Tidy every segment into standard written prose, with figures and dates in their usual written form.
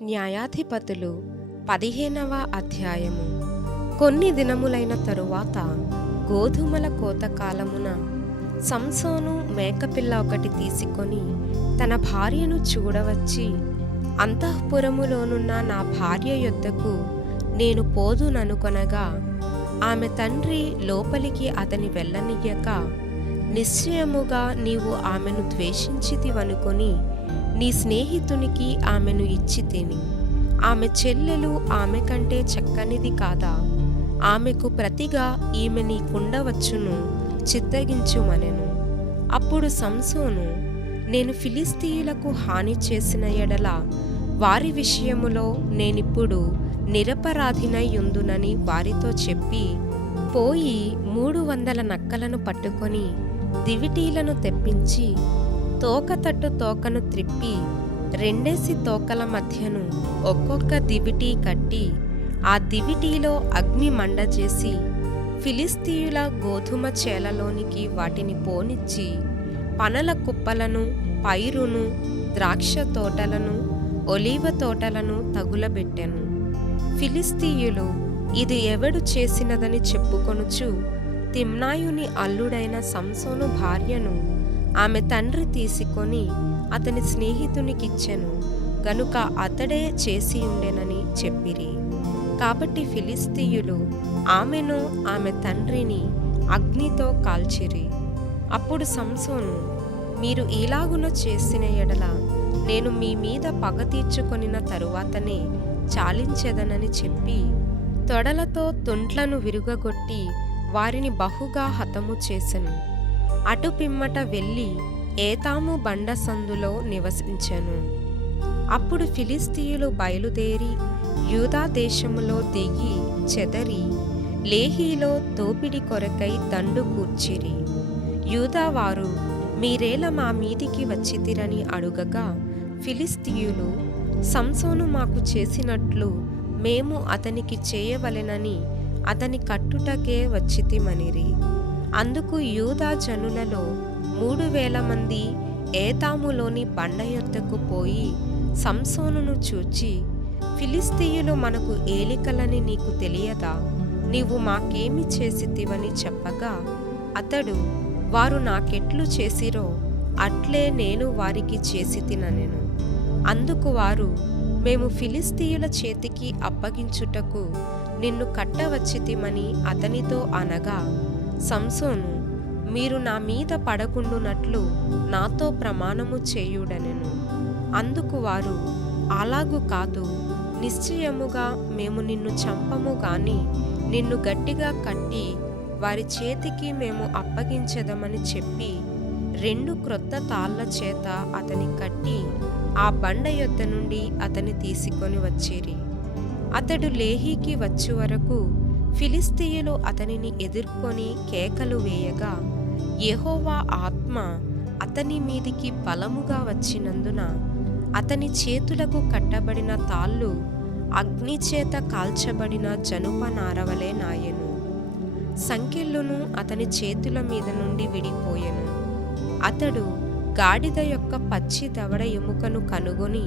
న్యాయాధిపతులు 15వ అధ్యాయము. కొన్ని దినములైన తరువాత గోధుమల కోతకాలమున సంసోను మేకపిల్ల ఒకటి తీసుకొని తన భార్యను చూడవచ్చి, అంతఃపురములోనున్న నా భార్య యొద్దకు నేను పోదుననుకొనగా, ఆమె తండ్రి లోపలికి అతని వెళ్ళనియ్యక, నిశ్చయముగా నీవు ఆమెను ద్వేషించితివనుకొని నీ స్నేహితునికి ఆమెను ఇచ్చి తిని, ఆమె చెల్లెలు ఆమె కంటే చక్కనిది కాదా? ఆమెకు ప్రతిగా ఈమె నీకుండవచ్చును, చిత్తగించుమనెను. అప్పుడు సంసోను, నేను ఫిలిష్తీయులకు హాని చేసిన ఎడల వారి విషయములో నేనిప్పుడు నిరపరాధినై యుందునని వారితో చెప్పి, పోయి 300 నక్కలను పట్టుకొని దివిటీలను తెప్పించి, తోకతట్టు తోకను త్రిప్పి 2 తోకల మధ్యను ఒక్కొక్క దివిటీ కట్టి, ఆ దివిటీలో అగ్ని మండజేసి ఫిలిష్తీయుల గోధుమ చేలలోనికి వాటిని పోనిచ్చి, పనల కుప్పలను, పైరును, ద్రాక్ష తోటలను, ఒలీవ తోటలను తగులబెట్టెను. ఫిలిష్తీయులు ఇది ఎవడు చేసినదని చెప్పుకొనుచు తిమ్నాయుని అల్లుడైన సంసోను భార్యను ఆమె తండ్రి తీసుకొని అతని స్నేహితునికిచ్చెను గనుక అతడే చేసియుండెనని చెప్పిరి. కాబట్టి ఫిలిష్తీయులు ఆమెను ఆమె తండ్రిని అగ్నితో కాల్చిరి. అప్పుడు సంసోను, మీరు ఇలాగున చేసిన ఎడల నేను మీ మీద పగ తీర్చుకొనిన తరువాతనే చాలించెదనని చెప్పి, తొడలతో తుంట్లను విరుగగొట్టి వారిని బహుగా హతము చేసెను. అటు పిమ్మట వెళ్ళి ఏతాము బండ సందులో నివసించెను. అప్పుడు ఫిలిష్తీయులు బయలుదేరి యూదా దేశములో దిగి చెదరి లేహీలో దోపిడి కొరకై దండు కూర్చిరి. యూదావారు, మీరేల మా మీదికి వచ్చితిరని అడుగగా, ఫిలిష్తీయులు, సంసోను మాకు చేసినట్లు మేము అతనికి చేయవలెనని అతని కట్టుటకే వచ్చితిమనిరి. అందుకు యూదా జనులలో 3000 మంది ఏతాములోని బండ యొద్దకు పోయి సంసోనును చూచి, ఫిలిష్తీయులు మనకు ఏలికలని నీకు తెలియదా? నీవు మాకేమి చేసితివని చెప్పగా, అతడు, వారు నాకెట్లు చేసిరో అట్లే నేను వారికి చేసితిననెను. అందుకు వారు, మేము ఫిలిష్తీయుల చేతికి అప్పగించుటకు నిన్ను కట్టవచ్చితిమని అతనితో అనగా, సంసోను, మీరు నా మీద పడకుండునట్లు నాతో ప్రమాణము చేయుడనెను. అందుకు వారు, అలాగు కాదు, నిశ్చయముగా మేము నిన్ను చంపము గాని నిన్ను గట్టిగా కట్టి వారి చేతికి మేము అప్పగించెదమని చెప్పి 2 క్రొత్త తాళ్ళ చేత అతని కట్టి ఆ బండ యొద్ద నుండి అతని తీసుకొని వచ్చిరి. అతడు లేహీకి వచ్చు వరకు ఫిలిష్తీయులు అతనిని ఎదుర్కొని కేకలు వేయగా, యెహోవా ఆత్మ అతని మీదికి బలముగా వచ్చినందున అతని చేతులకు కట్టబడిన తాళ్ళు అగ్నిచేత కాల్చబడిన జనుప నారవలే నాయెను. సంకెళ్ళును అతని చేతుల మీద నుండి విడిపోయెను. అతడు గాడిద యొక్క పచ్చి దవడ ఎముకను కనుగొని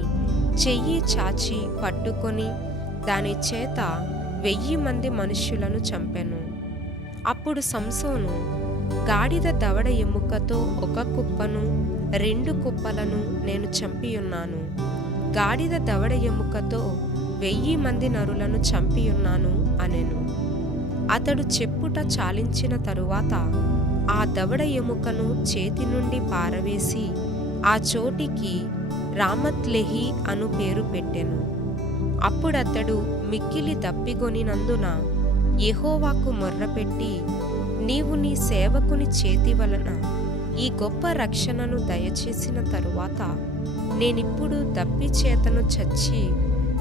చెయ్యి చాచి పట్టుకొని దాని చేత 1000 మంది మనుష్యులను చంపెను. అప్పుడు సంసోను, గాడిద దవడ ఎముకతో 1 కుప్పను 2 కుప్పలను నేను చంపియున్నాను, గాడిద దవడ ఎముకతో 1000 మంది నరులను చంపియున్నాను అనెను. అతడు చెప్పుట చాలించిన తరువాత ఆ దవడ ఎముకను చేతి నుండి పారవేసి ఆ చోటికి రామత్లెహి అను పేరు పెట్టెను. అప్పుడతడు మిక్కిలి దప్పిగొనినందున యెహోవాకు మొర్రపెట్టి, నీవు నీ సేవకుని చేతి వలన ఈ గొప్ప రక్షణను దయచేసిన తరువాత నేనిప్పుడు దప్పి చేతను చచ్చి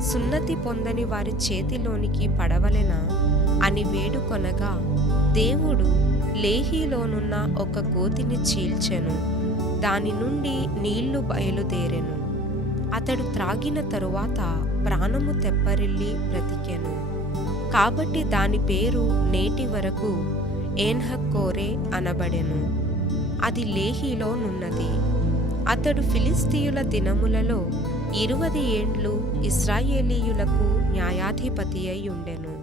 సున్నతి పొందని వారి చేతిలోనికి పడవలెనా అని వేడుకొనగా, దేవుడు లేహీలోనున్న ఒక గోతిని చీల్చెను. దాని నుండి నీళ్లు బయలుదేరెను. అతడు త్రాగిన తరువాత ప్రాణము తెప్పరిల్లి బ్రతికెను. కాబట్టి దాని పేరు నేటి వరకు ఏన్హక్కోరే అనబడెను. అది లేహీలో నున్నది. అతడు ఫిలిష్తీయుల దినములలో 20 ఏండ్లు ఇశ్రాయేలీయులకు న్యాయాధిపతి అయి ఉండెను.